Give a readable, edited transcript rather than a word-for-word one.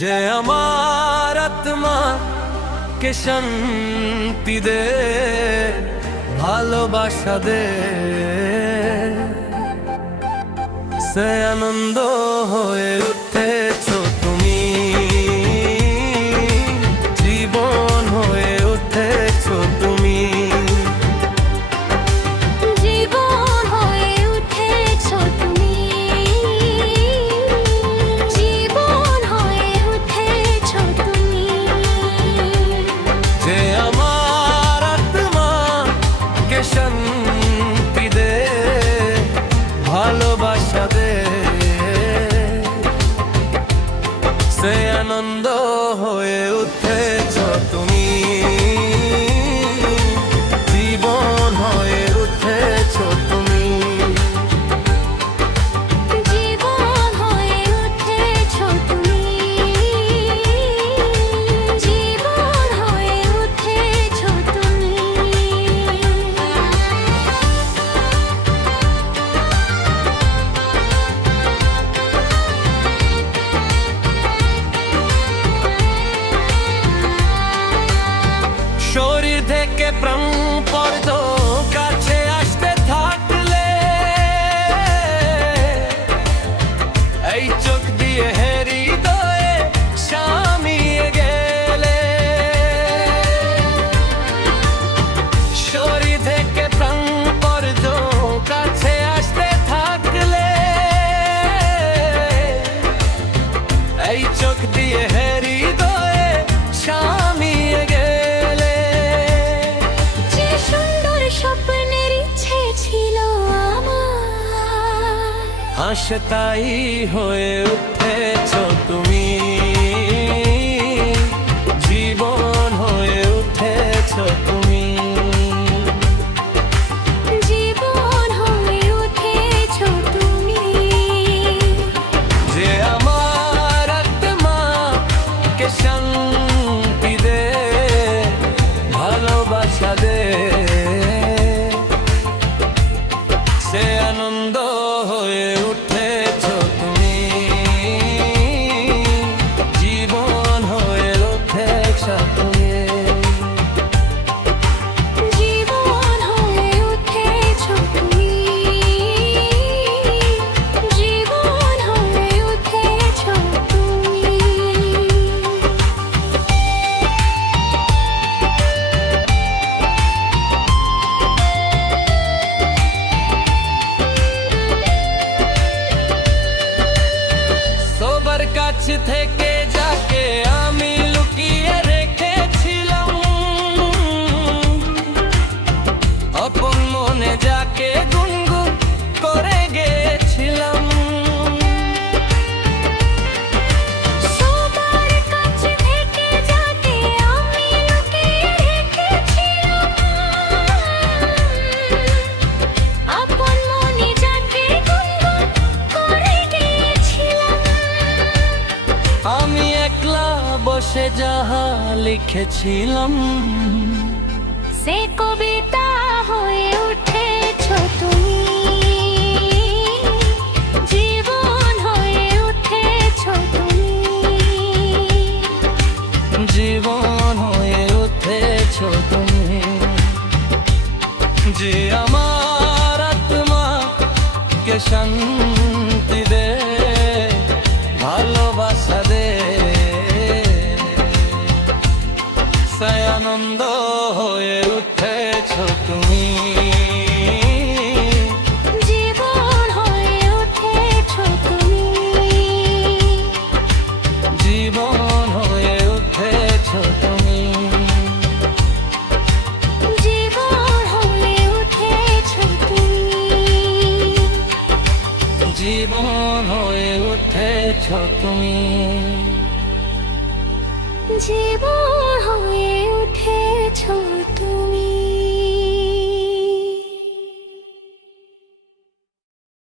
যে আমার আত্মাকে শান্তি দে, ভালোবাসা দে, সে আনন্দ হয়ে উঠেছ তুমি, জীবন হয়ে উঠেছ তুমি, জীবন হয়ে উঠেছ তুমি, জীবন হয়ে উঠেছ তুমি। যে আমার আত্মাকে শান্তি দে, ভালোবাসা দে, সে আনন্দ হয়ে উঠেছ তুমি, জীবন হয়ে উঠেছ তুমি, জীবন হয়ে উঠেছ তুমি, জীবন হয়ে উঠেছ তুমি। শরীর থেকে প্রাণ পর্যন্ত কাছে আসতে থাকলে, এই চোখ দিয়ে হৃদয়ে শামিয়ে গেলে, শরীর থেকে প্রাণ পর্যন্ত কাছে আসতে থাকলে, এই চোখ দিয়ে হৃদয়ে শামিয়ে গেলে, যে সুন্দর স্বপ্নের ইচ্ছে ছিল আমার, আজ তাই হয়ে উঠেছ তুমি, জীবন হয়ে উঠেছ তুমি, জীবন হয়ে উঠেছ তুমি। যে আমার আত্মাকে শান্তি দে, ভালোবাসা দে, সে আনন্দ হয়ে উঠেছ তুমি, জীবন হয়ে উঠেছ তুমি, জীবন হয়ে উঠেছ তুমি, জীবন হয়ে উঠেছ তুমি। সবার কাছ থেকে যাকে আমি লুকিয়ে রেখেছিলাম, আপন মনে যাকে গুনগুন করে গেছিলাম, সবার কাছে থেকে যাকে আমি লুকিয়ে রেখেছিলাম, আপন মনে যাকে গুনগুন করে গিয়েছিলাম, আমি একলা বসে যাহা লিখেছিলাম, সে কবিতা হয়ে উঠেছ তুমি, জীবন হয়ে উঠেছ তুমি, জীবন হয়ে উঠেছ তুমি, যে আমার আত্মাকে শান্তি দে, ভালোবাসা দে, সে আনন্দ হয়ে উঠেছ তুমি, জীবন হয়ে উঠেছ তুমি, জীবন হয়ে উঠেছ তুমি, জীবন হয়ে উঠেছ তুমি, জীবন হয়ে উঠেছ তুমি, জীবন হয়ে উঠেছ তুমি।